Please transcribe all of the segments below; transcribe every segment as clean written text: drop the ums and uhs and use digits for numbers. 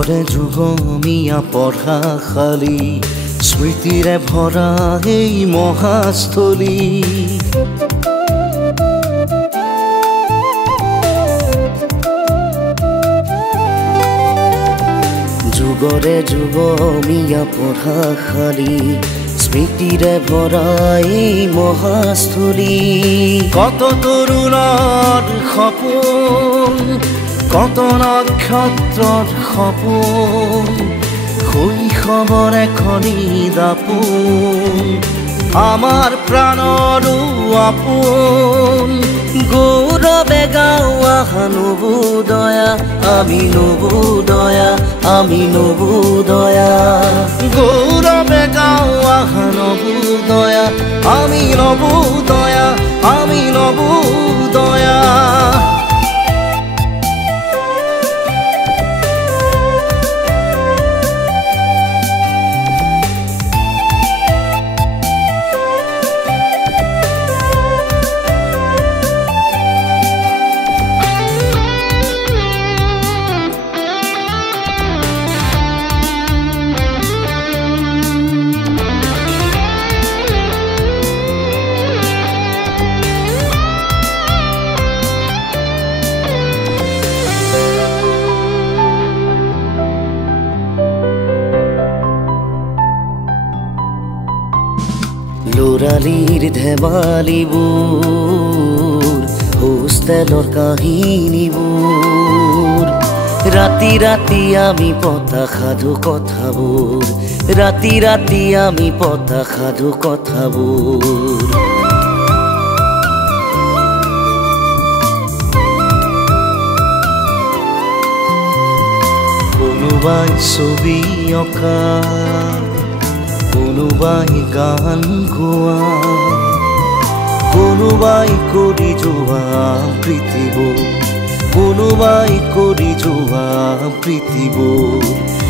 যুগৰে যুগমীয়া পঢ়াশালী স্মৃতিৰে ভৰা এই মহাস্থলী যুগৰে যুগমীয়া পঢ়াশালী স্মৃতিৰে ভৰা এই মহাস্থলী কত তৰুণৰ সপোন কত নক্ষত্ৰৰ সপোন শৈশৱৰ এখনি দাপোন আমাৰ প্ৰাণৰো আপোন গৌৰৱে গাঁও নবোদয়া আমি নবোদয়া আমি নবোদয়া গৌৰৱে গাঁও নবোদয়া আমি নবোদয়া আমি নবোদয়া লৰালিৰ ধেমালিবোৰ হোষ্টেলৰ কাহিনীবোৰ ৰাতি ৰাতি আমি পতা সাধু কথাবোৰ ৰাতি ৰাতি আমি পতা সাধু কথাবোৰ কোনোবাই ছবি অঁকা কোনোবাই গান গোৱা কোনোবাই কৰি যোৱা প্ৰীতিবোৰ কোনোবাই কৰি যোৱা প্ৰীতিবোৰ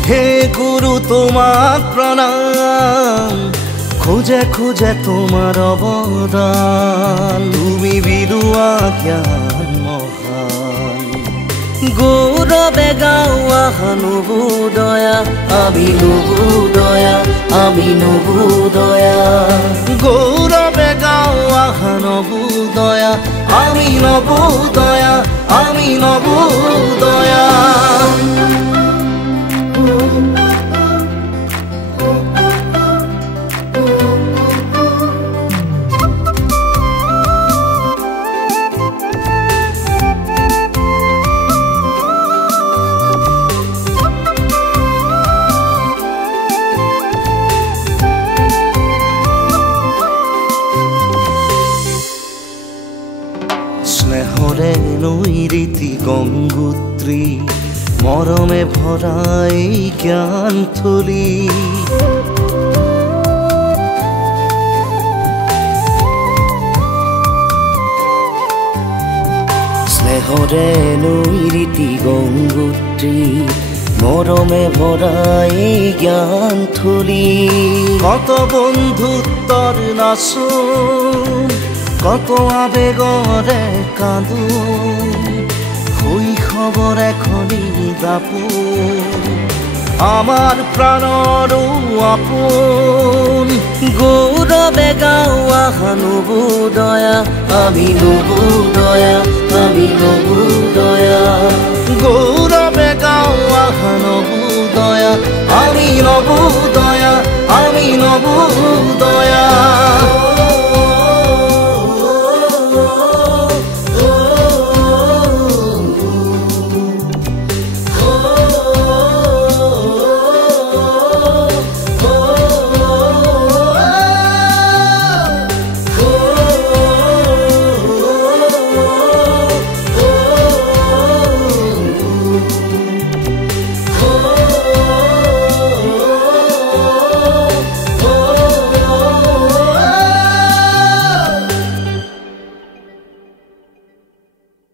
হে গুৰু তোমাক প্ৰণাম খোজে খোজে তোমাৰ অৱদান তুমি বিলোৱা জ্ঞান মহান গৌৰৱে গাঁও নবোদয়া আমি নবোদয়া আমি নবোদয়া গৌৰৱে গাঁও নবোদয়া আমি নবোদয়া আমি নবোদয়া স্নেহৰে নৈ ৰীতি গংগোত্ৰী মৰমে ভৰা এই জ্ঞান থলী স্নেহৰে নৈ ৰীতি গংগোত্ৰী মৰমে ভৰা এই জ্ঞান থলী কত বন্ধুত্বৰ নাচোন কত আবেগৰে কাঁদো শৈশৱৰ এখনি দাপোন আমাৰ প্ৰাণৰো আপোন গৌৰৱে গাঁও নবোদয়া আমি নবোদয়া আমি নবোদয়া গৌৰৱে গাঁও নবোদয়া আমি নবোদয়া আমি নবোদয়া